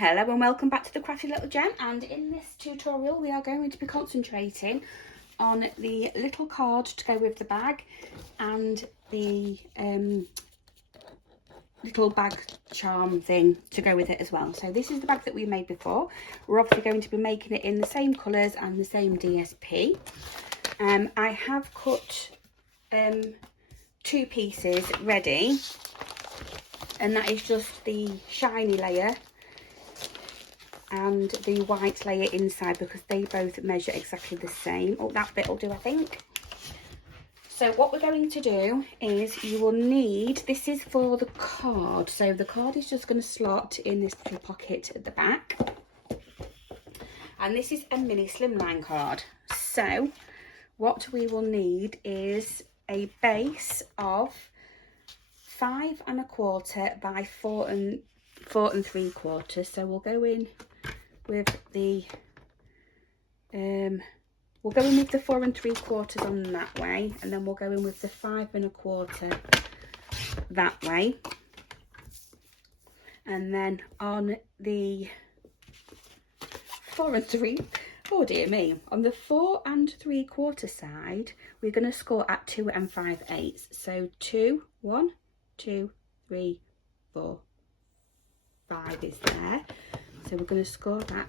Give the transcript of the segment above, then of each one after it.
Hello and welcome back to the Crafty Little Gem, and in this tutorial we are going to be concentrating on the little card to go with the bag and the little bag charm thing to go with it as well. So this is the bag that we made before. We're obviously going to be making it in the same colours and the same DSP. I have cut two pieces ready, and that is just the shiny layer and the white layer inside, because they both measure exactly the same. Oh, that bit will do, I think. So what we're going to do is you will need, this is for the card, so the card is just going to slot in this little pocket at the back, and this is a mini slimline card. So what we will need is a base of 5 1/4 by 4 3/4. So we'll go in with the we'll go in with the 4 3/4 on that way, and then we'll go in with the 5 1/4 that way, and then on the 4 3, oh dear me, on the 4 3/4 side we're going to score at 2 5/8. So 2 1 2 3 4 5 is there. So we're going to score that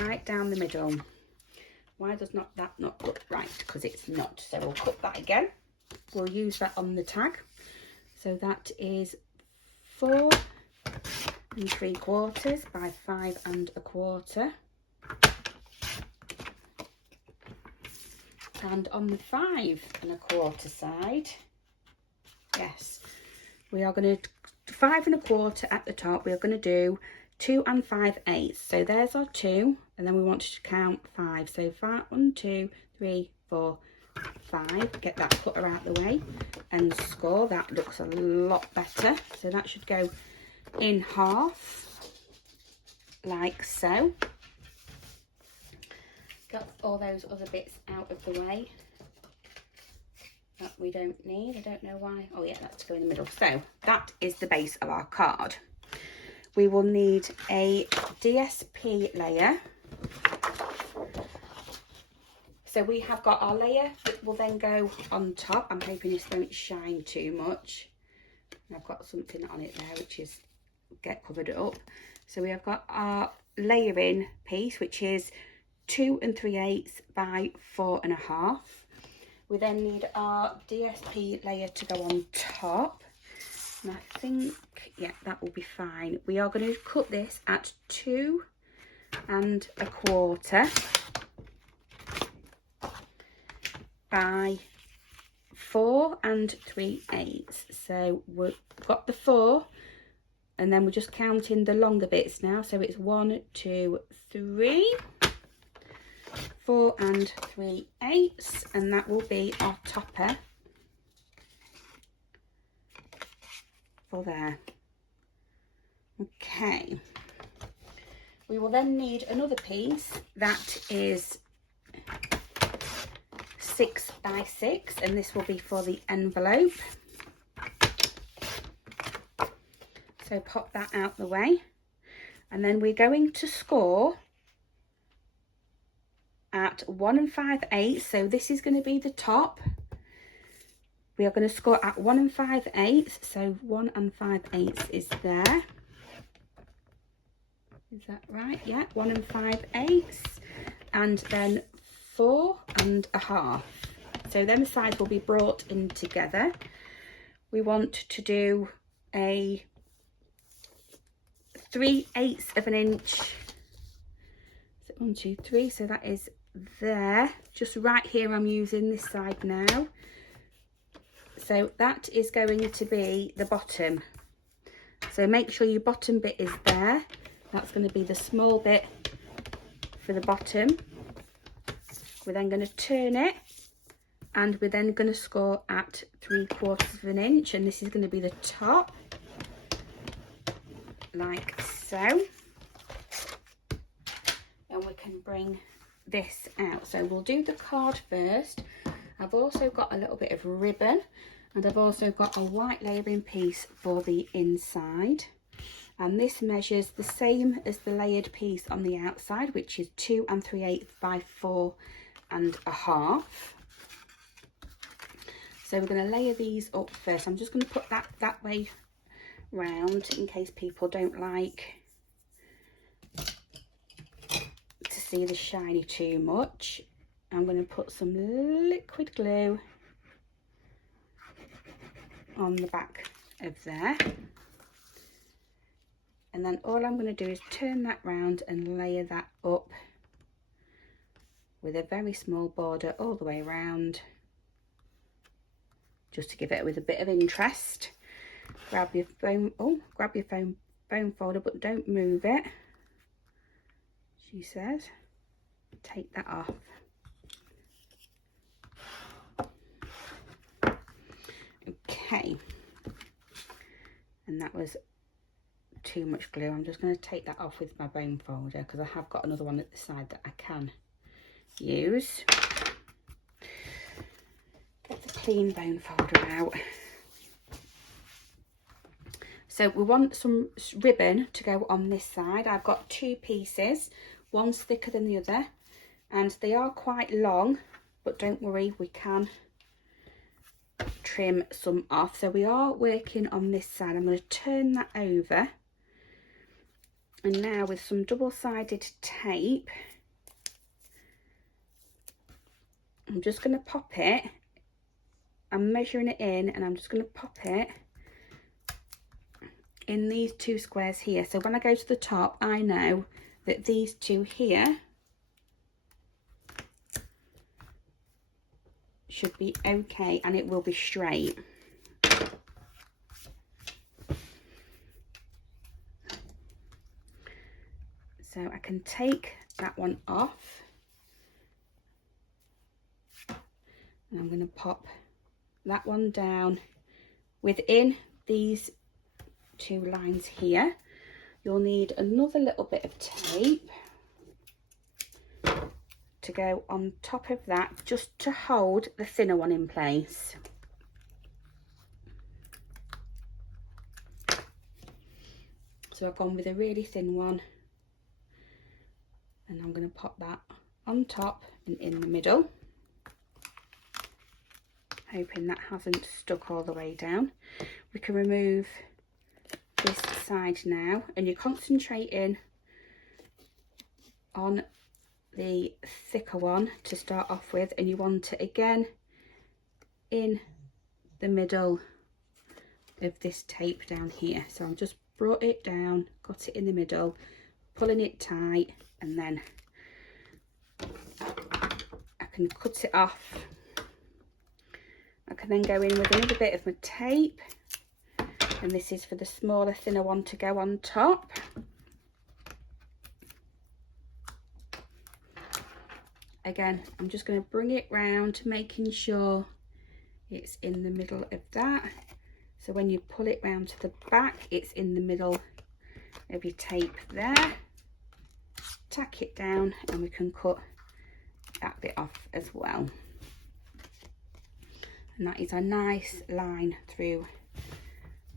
right down the middle. Why does that not look right? Because it's not. So we'll cut that again. We'll use that on the tag. So that is 4 3/4 by 5 1/4. And on the 5 1/4 side, yes, we are going to 5 1/4 at the top. We are going to do 2 5/8. So there's our 2, and then we want to count 5. So 1 2 3 4 5. Get that clutter out the way and score. That looks a lot better. So that should go in half, like so. Got all those other bits out of the way that we don't need. I don't know why. Oh yeah, that's to go in the middle. So that is the base of our card. We will need a DSP layer. So we have got our layer that will then go on top. I'm hoping this won't shine too much. I've got something on it there which is get covered up. So we have got our layering piece, which is 2 3/8 by 4 1/2. We then need our DSP layer to go on top, and I think, yeah, that will be fine. We are going to cut this at 2 1/4 by 4 3/8. So we've got the 4, and then we're just counting the longer bits now. So it's 1 2 3 4 3/8, and that will be our topper for there. Okay, we will then need another piece that is 6 by 6, and this will be for the envelope. So pop that out the way, and then we're going to score at 1 5/8. So this is going to be the top. We are going to score at 1 5/8. So 1 5/8 is there. Is that right? Yeah, 1 5/8, and then 4 1/2. So then the sides will be brought in together. We want to do a 3/8 of an inch. So 1 2 3. So that is there. Just right here, I'm using this side now. So that is going to be the bottom. So make sure your bottom bit is there. That's going to be the small bit for the bottom. We're then going to turn it, and we're then going to score at 3/4 of an inch, and this is going to be the top, like so. And we can bring this out. So we'll do the card first. I've also got a little bit of ribbon, and I've also got a white layering piece for the inside. and this measures the same as the layered piece on the outside, which is 2 3/8 by 4 1/2. So we're going to layer these up first. I'm just going to put that way round in case people don't like to see the shiny too much. I'm going to put some liquid glue on the back of there, and then all I'm going to do is turn that round and layer that up with a very small border all the way around, just to give it with a bit of interest. Grab your foam, foam folder, but don't move it, she says. Take that off. Okay, and that was too much glue. I'm just going to take that off with my bone folder because I have got another one at the side that I can use. Get the clean bone folder out. So we want some ribbon to go on this side. I've got 2 pieces, one's thicker than the other, and they are quite long, but don't worry, we can trim some off. So we are working on this side. I'm going to turn that over, and now with some double-sided tape, I'm just going to pop it. I'm measuring it in, and I'm just going to pop it in these 2 squares here. So when I go to the top, I know that these 2 here should be okay, and it will be straight. So I can take that one off, and I'm going to pop that one down within these 2 lines here. You'll need another little bit of tape to go on top of that, just to hold the thinner one in place. So I've gone with a really thin one, and I'm going to pop that on top and in the middle, hoping that hasn't stuck all the way down. We can remove this side now, and you're concentrating on the thicker one to start off with, and you want it again in the middle of this tape down here. So I've just brought it down, got it in the middle, pulling it tight, and then I can cut it off. I can then go in with another bit of my tape, and this is for the smaller, thinner one to go on top. Again, I'm just going to bring it round, making sure it's in the middle of that. So when you pull it round to the back, it's in the middle of your tape there. Tack it down, and we can cut that bit off as well. And that is a nice line through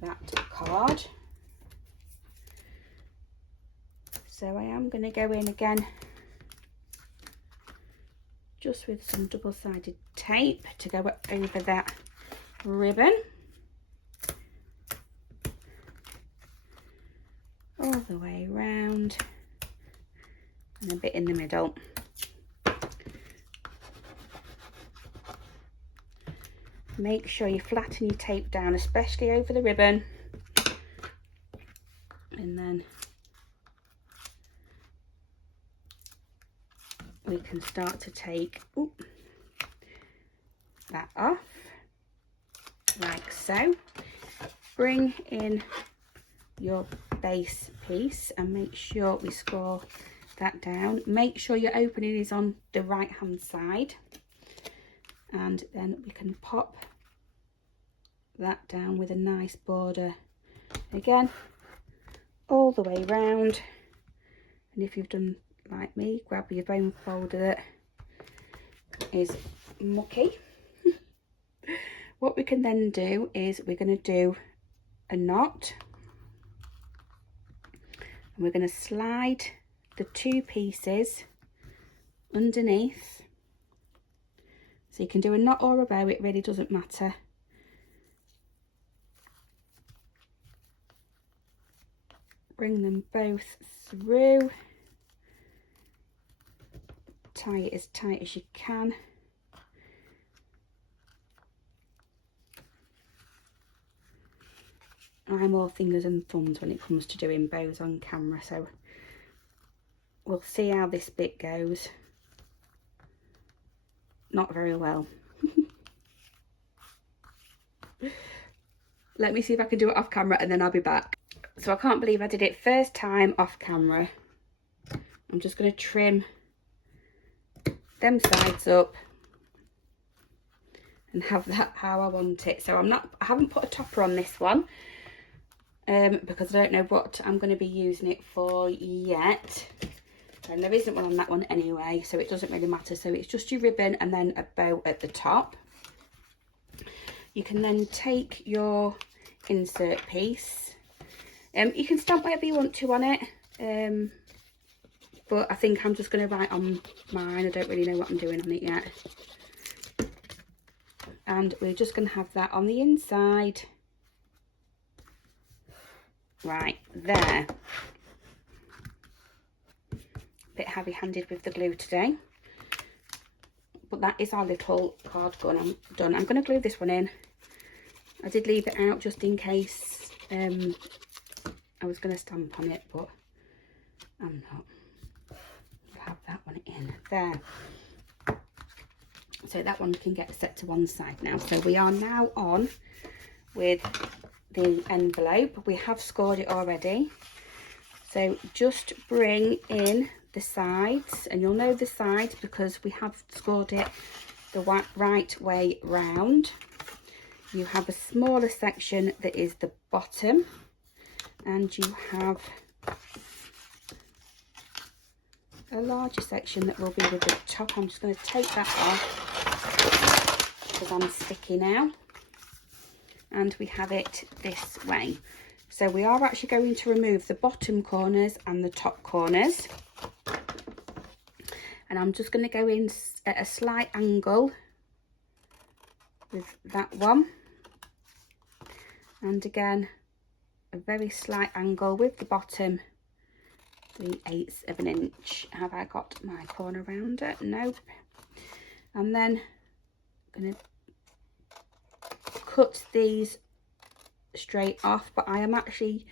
that card. So I am going to go in again just with some double-sided tape to go over that ribbon, all the way around, and a bit in the middle. Make sure you flatten your tape down, especially over the ribbon, and then we can start to take that off, like so. Bring in your base piece and make sure we score that down. Make sure your opening is on the right hand side, and then we can pop that down with a nice border again all the way round. And if you've done like me, grab your bone folder that is mucky. What we can then do is we're going to do a knot. And we're going to slide the 2 pieces underneath. So you can do a knot or a bow, it really doesn't matter. Bring them both through. Tie it as tight as you can. I'm all fingers and thumbs when it comes to doing bows on camera, so we'll see how this bit goes. Not very well. Let me see if I can do it off camera and then I'll be back. So I can't believe I did it first time off camera. I'm just going to trim them sides up and have that how I want it. So I haven't put a topper on this one because I don't know what I'm going to be using it for yet. And there isn't one on that one anyway, so it doesn't really matter. So it's just your ribbon and then a bow at the top. You can then take your insert piece. You can stamp whatever you want to on it, but I think I'm just going to write on mine. I don't really know what I'm doing on it yet. And we're just going to have that on the inside. Right, there. Bit heavy-handed with the glue today. But that is our little card gun. I'm done. I'm going to glue this one in. I did leave it out just in case I was going to stamp on it, but I'm not. I'll have that one in there. So that one can get set to one side now. So we are now on with the envelope. We have scored it already. So just bring in the sides, and you'll know the sides because we have scored it the right way round. You have a smaller section that is the bottom, and you have a larger section that will be with the top. I'm just going to take that off because I'm sticky now, and we have it this way. So we are actually going to remove the bottom corners and the top corners, and I'm just going to go in at a slight angle with that one, and again a very slight angle with the bottom, 3/8 of an inch. Have I got my corner around it? Nope. And then I'm going to cut these straight off, but I am actually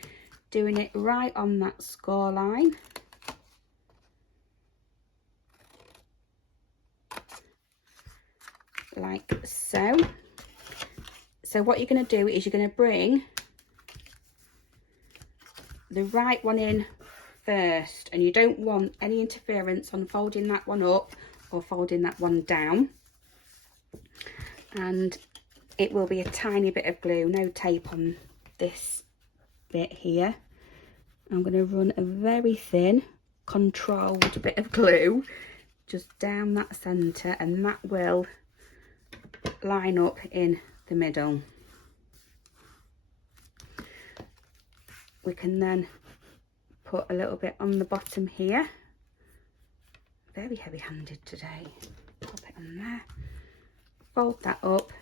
doing it right on that score line. Like so. So what you're going to do is you're going to bring the right one in first, and you don't want any interference on folding that one up or folding that one down. And it will be a tiny bit of glue, no tape on this bit here. I'm going to run a very thin controlled bit of glue just down that centre, and that will line up in the middle. We can then put a little bit on the bottom here. Very heavy-handed today. Pop it on there. Fold that up.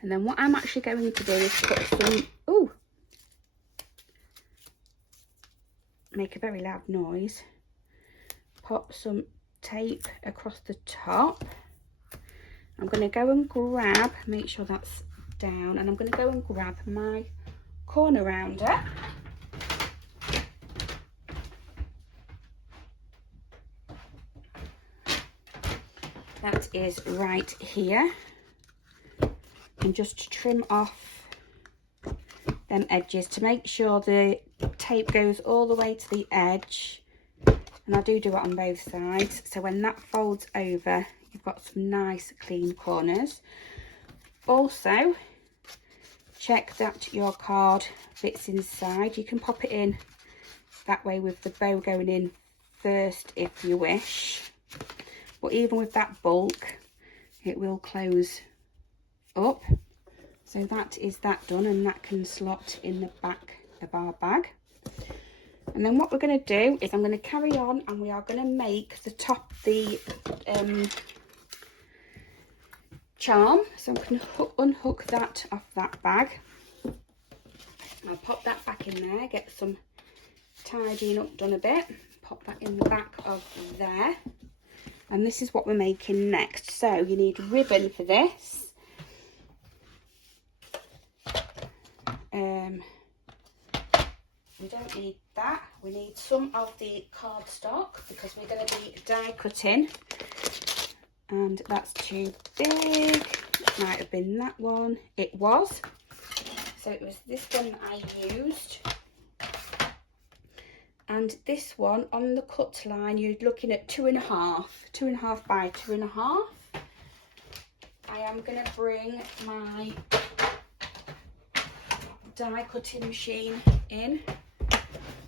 And then what I'm actually going to do is put some, make a very loud noise. Pop some tape across the top. I'm going to go and grab, make sure that's down, and I'm going to go and grab my corner rounder. That is right here. And just trim off them edges to make sure the tape goes all the way to the edge. And I do it on both sides, so when that folds over, you've got some nice clean corners. Also, check that your card fits inside. You can pop it in that way with the bow going in first if you wish. But even with that bulk, it will close up. So that is that done, and that can slot in the back of our bag. And then what we're going to do is I'm going to carry on, and we are going to make the top, the charm. So I'm going to unhook that off that bag. I'll pop that back in there, get some tidying up done a bit, pop that in the back of there. And this is what we're making next. So you need ribbon for this. We don't need that. We need some of the cardstock because we're going to be die cutting, and that's too big. It might have been that one. It was. So it was this one that I used. And this one on the cut line, you're looking at 2.5 by 2.5. I am going to bring my die cutting machine in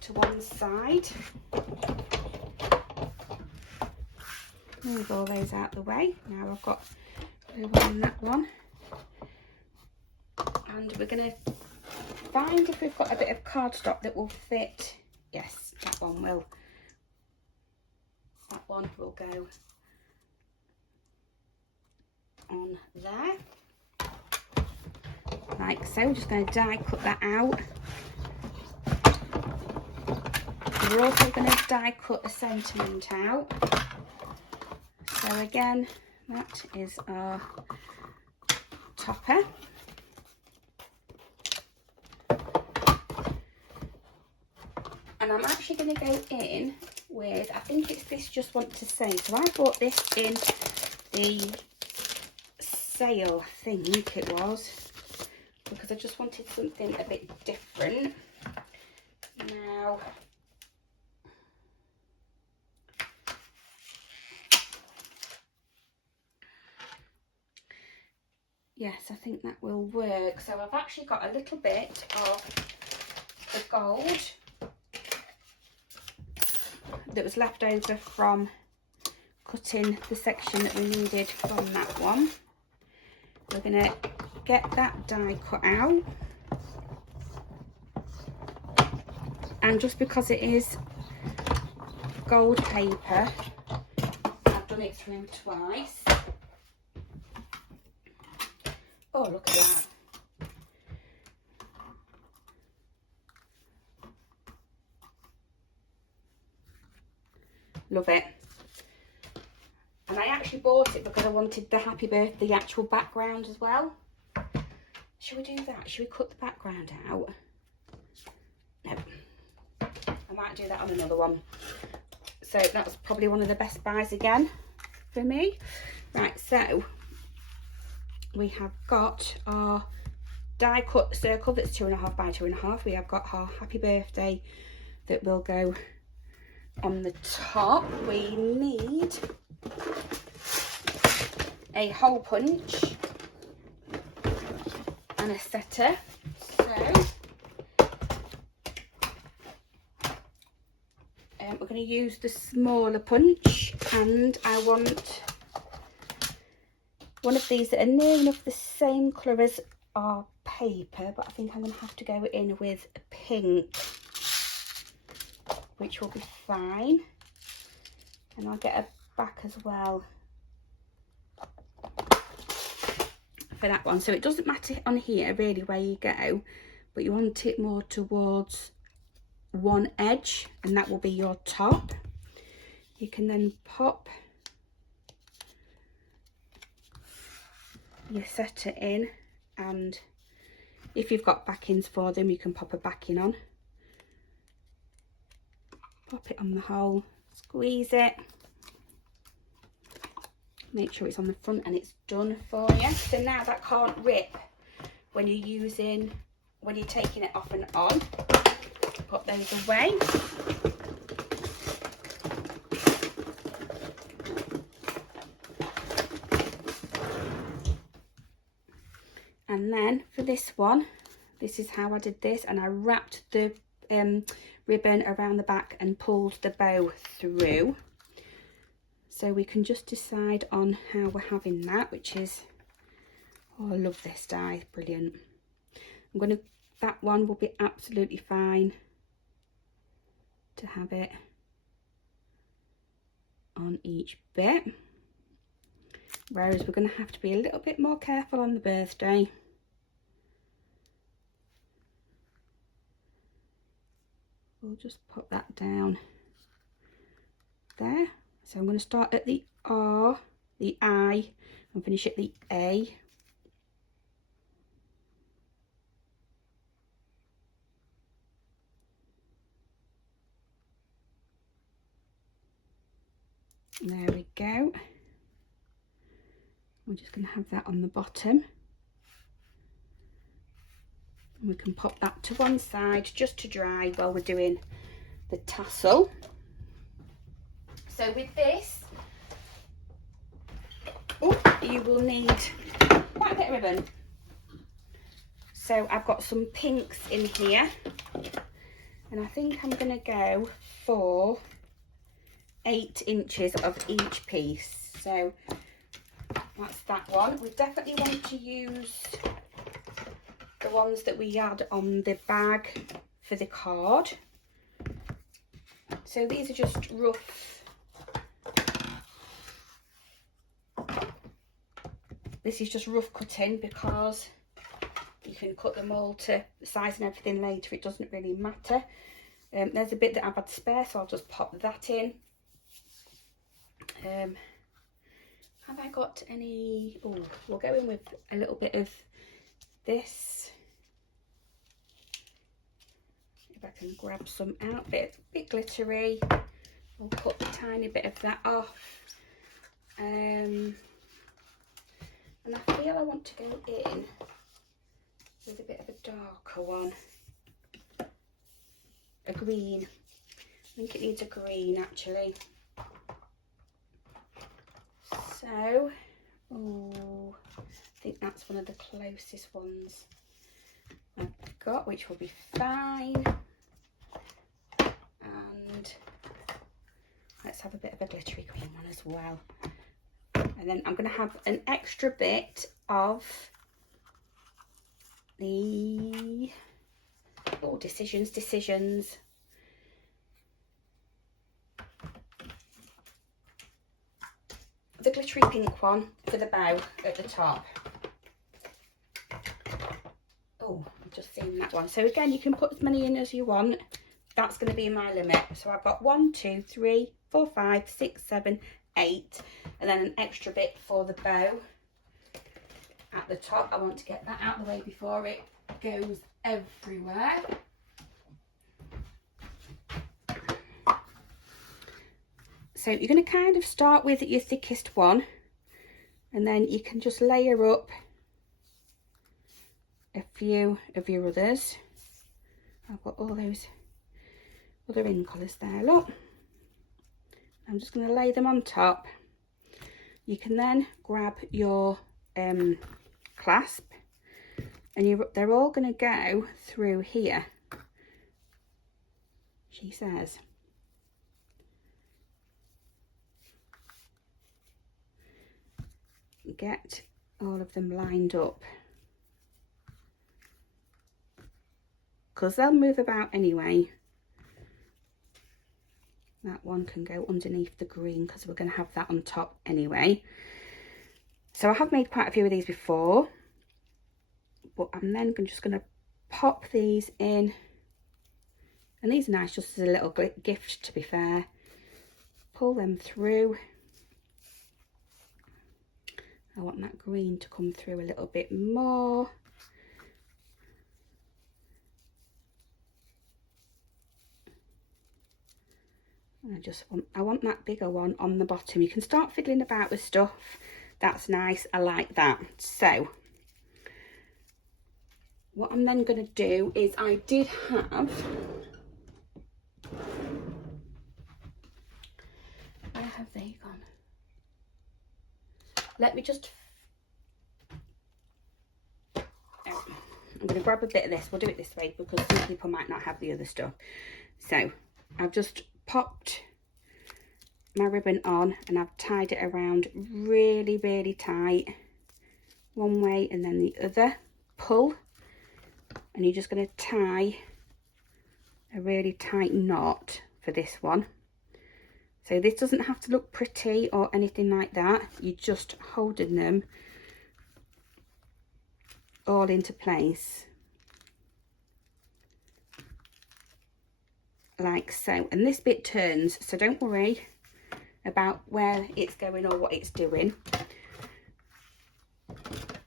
to one side. Move all those out the way. Now I've got glue on that one. And we're going to find if we've got a bit of cardstock that will fit. Yes, that one will. That one will go on there. Like so. We're just going to die cut that out. We're also going to die cut a sentiment out. So again, that is our topper. And I'm actually going to go in with, I think it's this Just Want to Say. So I bought this in the sale, I think it was, because I just wanted something a bit different. Now, yes, I think that will work. So I've actually got a little bit of the gold that was left over from cutting the section that we needed from that one. We're going to get that die cut out, and just because it is gold paper, I've done it through twice. Oh, look at that. Love it. And I actually bought it because I wanted the happy birthday, the actual background as well. Should we do that? Should we cut the background out? No. I might do that on another one. So that's probably one of the best buys again for me. Right, so we have got our die cut circle that's 2.5 by 2.5. We have got our happy birthday that will go on the top. We need a hole punch and a setter. So we're going to use the smaller punch, and I want one of these that are near enough the same colour as our paper, but I think I'm going to have to go in with pink, which will be fine. And I'll get a back as well for that one. So it doesn't matter on here really where you go, but you want it more towards one edge, and that will be your top. You can then pop your setter in, and if you've got backings for them, you can pop a backing on. Pop it on the hole, squeeze it, make sure it's on the front and it's done for you. So now that can't rip when you're taking it off and on. Put those away. And then for this one, this is how I did this, and I wrapped the ribbon around the back and pulled the bow through. So we can just decide on how we're having that, which is Oh, I love this die, brilliant. That one will be absolutely fine to have it on each bit. Whereas we're going to have to be a little bit more careful on the birthday. We'll just put that down there. So I'm going to start at the R, the I, and finish at the A. There we go. We're just going to have that on the bottom. And we can pop that to one side just to dry while we're doing the tassel. So with this, you will need quite a bit of ribbon. So I've got some pinks in here, and I think I'm going to go for 8 inches of each piece. So that's that one. We definitely want to use the ones that we had on the bag for the card. So these are just rough. This is just rough cutting because you can cut them all to the size and everything later. It doesn't really matter. There's a bit that I've had spare, so I'll just pop that in. Have I got any? Oh, we'll go in with a little bit of this. If I can grab some out, bit glittery. We'll cut a tiny bit of that off. And I feel I want to go in with a bit of a darker one. A green. I think it needs a green actually. So, oh, I think that's one of the closest ones I've got, which will be fine. And let's have a bit of a glittery green one as well. And then I'm going to have an extra bit of the decisions. The glittery pink one for the bow at the top. Oh, I've just seen that one. So again, you can put as many in as you want. That's going to be my limit. So I've got 1, 2, 3, 4, 5, 6, 7, 8, and then an extra bit for the bow at the top. I want to get that out of the way before it goes everywhere. So you're going to kind of start with your thickest one, and then you can just layer up a few of your others. I've got all those other in colours there, look. I'm just going to lay them on top. You can then grab your clasp, and they're all going to go through here, she says. Get all of them lined up, because they'll move about anyway. That one can go underneath the green because we're going to have that on top anyway. So I have made quite a few of these before, but I'm then just going to pop these in, and these are nice just as a little gift, to be fair. Pull them through. I want that green to come through a little bit more. I want that bigger one on the bottom. You can start fiddling about with stuff. That's nice. I like that. So what I'm then going to do is I did have, where have they gone? Let me just, I'm going to grab a bit of this. We'll do it this way because some people might not have the other stuff. So I've just popped my ribbon on and I've tied it around really, really tight one way and then the other, pull, and you're just going to tie a really tight knot for this one. So this doesn't have to look pretty or anything like that, you're just holding them all into place like so. And this bit turns, so don't worry about where it's going or what it's doing.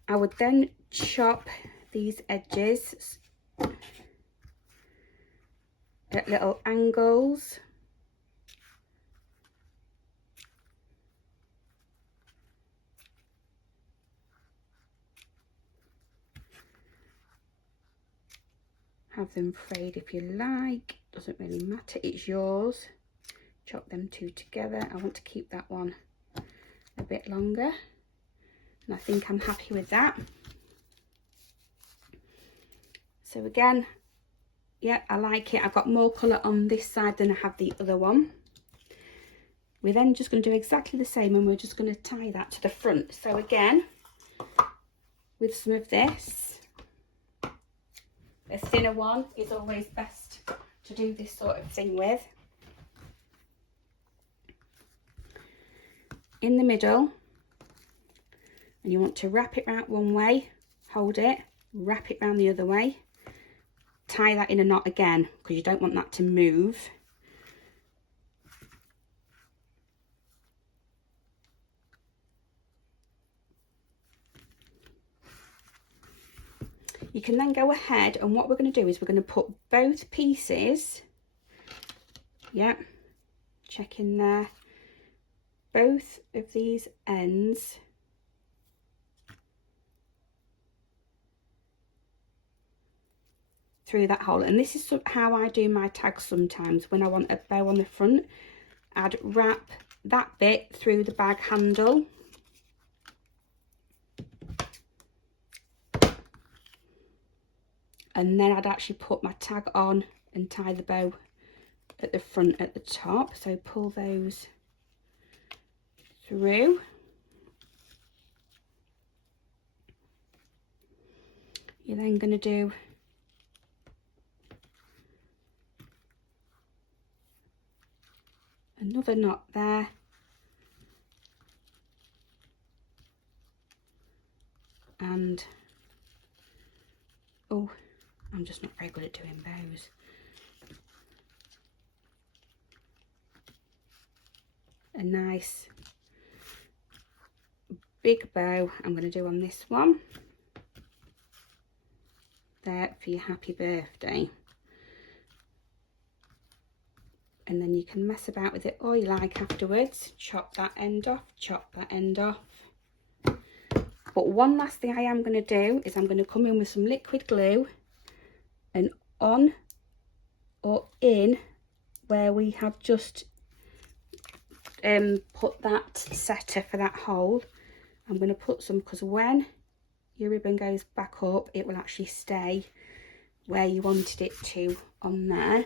I would then chop these edges at little angles. Have them frayed if you like, doesn't really matter, it's yours. Chop them two together. I want to keep that one a bit longer, and I think I'm happy with that. So again, yeah, I like it. I've got more colour on this side than I have the other one. We're then just going to do exactly the same, and we're just going to tie that to the front. So again, with some of this, a thinner one is always best to do this sort of thing with. In the middle, and you want to wrap it round one way, hold it, wrap it round the other way, tie that in a knot again because you don't want that to move. You can then go ahead, and what we're going to do is we're going to put both pieces, yeah, check in there, both of these ends through that hole. And this is how I do my tags sometimes. When I want a bow on the front, I'd wrap that bit through the bag handle, and then I'd actually put my tag on and tie the bow at the front at the top. So pull those through. You're then going to do another knot there, and oh, I'm just not very good at doing bows. A nice big bow I'm going to do on this one there for your happy birthday. And then you can mess about with it all you like afterwards. Chop that end off, chop that end off. But one last thing I am going to do is I'm going to come in with some liquid glue, and on or in where we have just put that setter for that hole, I'm going to put some, because when your ribbon goes back up it will actually stay where you wanted it to on there.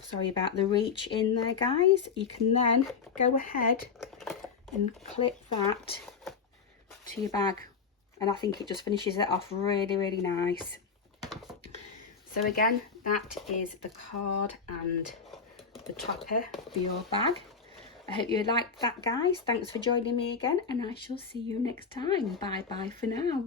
Sorry about the reach in there, guys. You can then go ahead and clip that to your bag, and I think it just finishes it off really, really nice. So again, that is the card and the topper for your bag. I hope you liked that, guys. Thanks for joining me again, and I shall see you next time. Bye bye for now.